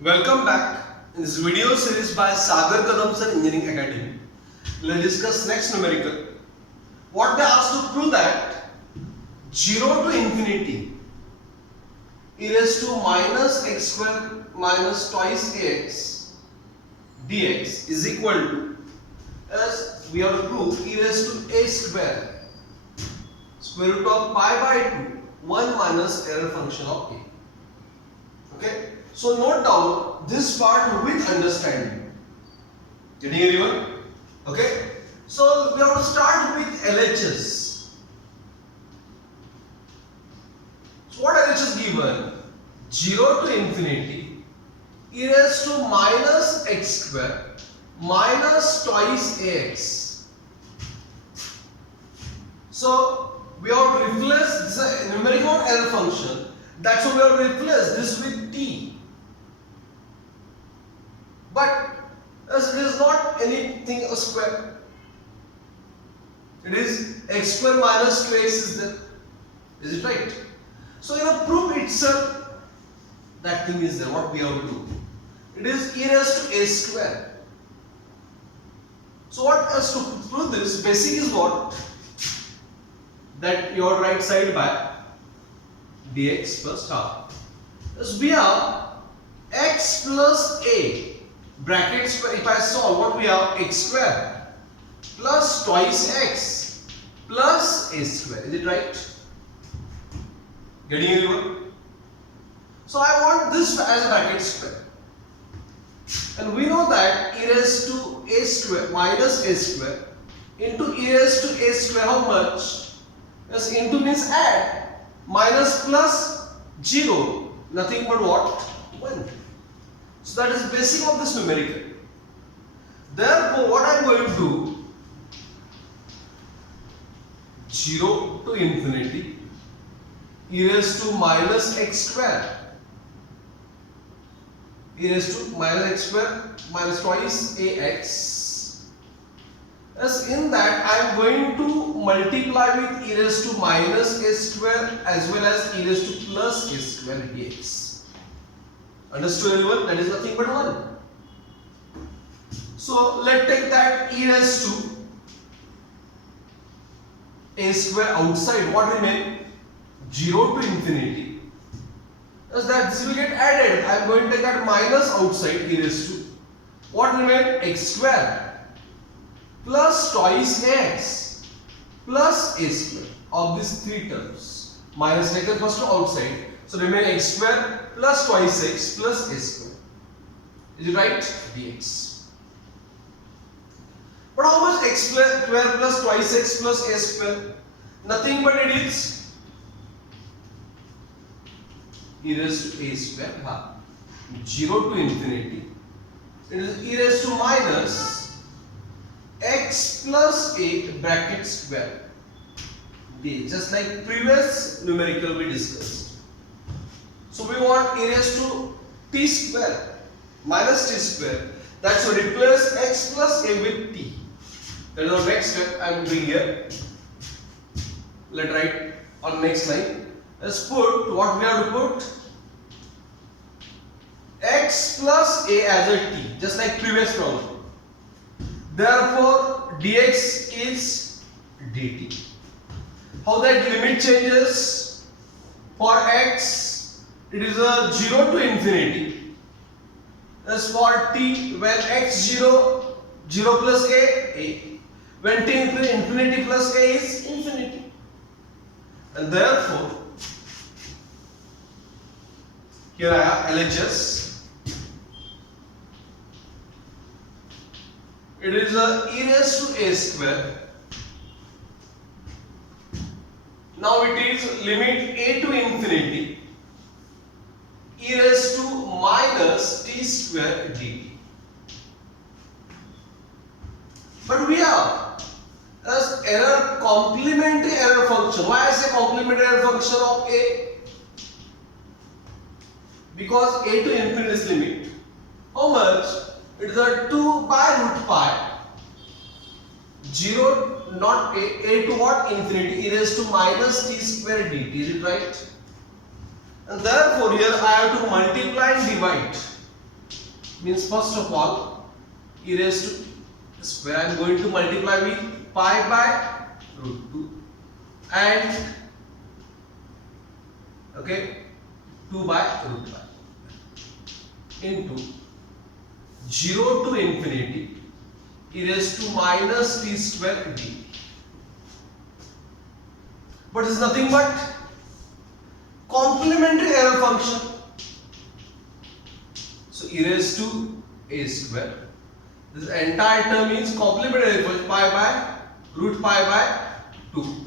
Welcome back. In this video series by Sagar Kadamsar Engineering Academy, let's discuss next numerical. What they asked to prove that 0 to infinity e raised to minus x square minus twice ax dx is equal to, as we have to prove, e raised to a square square root of pi by 2 1 minus error function of a. Okay. So note down this part with understanding. Getting anyone? Okay. So we have to start with LHS. So what LHS given? 0 to infinity e raised to minus x square minus twice ax. So we have to replace this is a numerical error function. That's why we have to replace this with t. But as it is not anything a square, it is x square minus 2x is there. Is it right? So in a proof itself, that thing is there. What we have to do? It is e raised to a square. So what has to prove this? Basic is what? That your right side by dx plus half. Thus we have x plus a. Bracket square, if I solve, what we have? X square plus twice x plus a square. Is it right? Getting anyone? So I want this as a bracket square. And we know that e raised to a square minus a square into e raised to a square, how much? Yes, into means add. Minus plus 0. Nothing but what? 1. So that is basic of this numerical. Therefore, what I am going to do, 0 to infinity e raised to minus x square e raised to minus x square minus twice ax. As in that I am going to multiply with e raised to minus a square as well as e raised to plus a square dx. Understood everyone? That is nothing but 1. So let's take that e raised to a square outside. What remain? 0 to infinity. As that this will get added. I am going to take that minus outside e raised to. What remain? X square plus twice x plus a square of these three terms. Minus taken first to outside. So remain x square plus twice x plus a square. Is it right? dx. But how much x square plus twice x plus a square? Nothing but it is e raised to a square half. 0 to infinity. It is e raised to minus x plus a bracket square d. Just like previous numerical we discussed. So we want e raised to t square minus t square. That's why replace x plus a with t. That is our next step I am doing here. Let's write on next line. Let's put what we have to put. X plus a as a t, just like previous problem. Therefore dx is dt. How that limit changes? For x, it is a 0 to infinity. As for t, when x 0, 0 plus a. When t infinity plus a is infinity. And therefore, here I have LHS. It is a e raised to a square. Now it is limit a to infinity e raised to minus t square dt. But we have as error complementary error function. Why I say complementary error function of a? Because a to infinity is limit. How much? It is a 2 by root pi. 0 not a to what? Infinity e raised to minus t square dt. Is it right? And therefore here I have to multiply and divide. means first of all e raised to square I am going to multiply with pi by root 2 and okay 2 by root 5 into 0 to infinity e raised to minus t square d. But it is nothing but complementary error function. So e raised to a square. This entire term is complementary error function pi by root pi by 2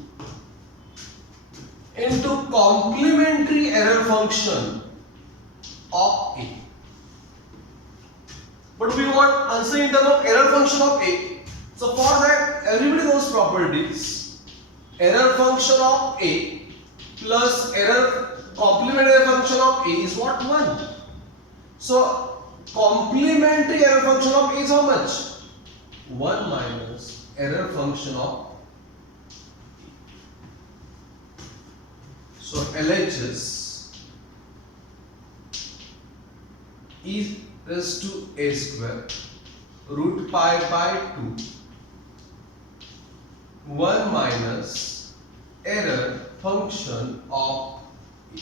into complementary error function of a. But we want answer in terms of error function of a. So for that everybody knows properties. Error function of a plus complementary error function of a is what? 1. So complementary error function of a is how much? 1 minus error function of a. So LHS is raised to a square root pi by 2 1 minus error function of a.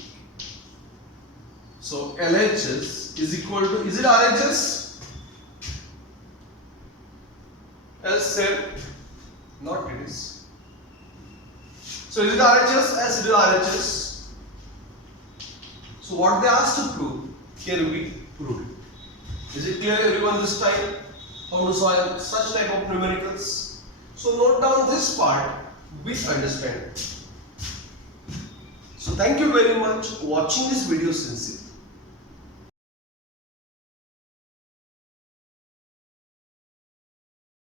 So LHS is equal to, is it RHS? As said, not it is. So is it RHS? As it is RHS. So what they asked to prove, here we proved it. Is it clear everyone this time? How to solve such type of numericals? So note down this part with understanding. So thank you very much for watching this video sincerely.